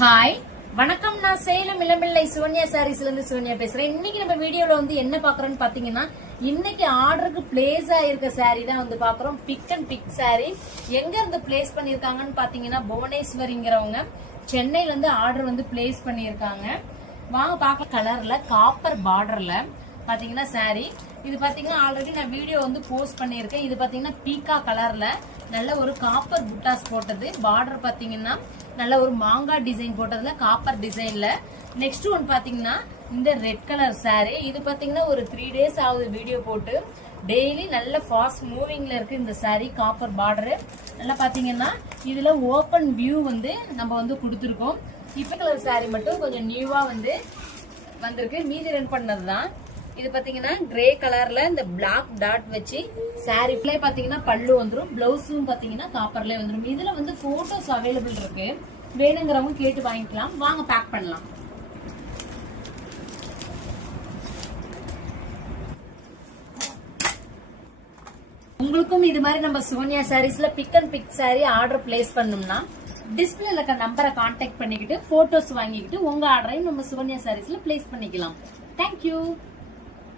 Hi வணக்கம். நான் சேலம் இளம்பிள்ளை சுவன்யா சாரீஸ்ல இருந்து சுவன்யா பேசுறேன். இன்னைக்கு நம்ம வீடியோல என்ன பாக்குறோம்னு பாத்தீங்கன்னா, இன்னைக்கு ஆர்டருக்கு பிளேஸ் ஆயிருக்க சாரி தான் பாக்குறோம். பிக் அண்ட் பிக் சாரி எங்க இருந்து பிளேஸ் பண்ணிருக்காங்கன்னு பாத்தீங்கன்னா, புவனேஸ்வரிங்கிறவங்க சென்னையில இருந்து ஆர்டர் பிளேஸ் பண்ணிருக்காங்க. வாங்க பார்க்க. கலர்ல காப்பர் பார்டர்ல பாத்தீங்கன்னா சாரி இது பாத்தீங்கன்னா ஆல்ரெடி நான் வீடியோ போஸ்ட் பண்ணிருக்கேன். இது பாத்தீங்கன்னா பீக்கா கலர்ல நல்ல ஒரு காப்பர் புட்டாஸ் போட்டது. பார்டர் பாத்தீங்கன்னா நல்ல ஒரு மாங்காய் டிசைன் போட்டதுல காப்பர் டிசைன்ல. நெக்ஸ்ட் ஒன் பாத்தீங்கன்னா இந்த ரெட் கலர் சாரி. இது பாத்தீங்கன்னா ஒரு 3 days ஆகுது வீடியோ போட்டு. டெய்லி நல்ல ஃபாஸ்ட் மூவிங்ல இருக்கு இந்த சாரி. காப்பர் பார்டர் நல்லா பாத்தீங்கன்னா இதுல ஓபன் வியூ நம்ம கொடுத்துருக்கோம். இப்ப கலர் சாரி மட்டும் கொஞ்சம் நியூவா வந்திருக்கு. மீதி ரன் பண்ணதுதான். இது பாத்தீங்கன்னா கிரே கலர்ல இந்த பிளாக் டாட் வச்சு சாரி பாத்தீங்கன்னா பல்லு வந்துரும். பிளவுஸும் பாத்தீங்கன்னா காப்பர்ல வந்துரும். இதுல போட்டோஸ் அவைலபிள் இருக்கு. வேணுங்கிறவங்க கேட்டு வாங்கிக்கலாம். வாங்க பேக் பண்ணலாம். உங்களுக்கும் இது மாதிரி நம்ம சுவன்யா சாரீஸ்ல pick and pick sari order place பண்ணோம்னா டிஸ்பிளேல இருக்க நம்பரை கான்டாக்ட் பண்ணிக்கிட்டு போட்டோஸ் வாங்கிக்கிட்டு உங்க ஆர்டரையும் நம்ம சுவன்யா சாரீஸ்ல பிளேஸ் பண்ணிக்கலாம். தேங்க்யூ.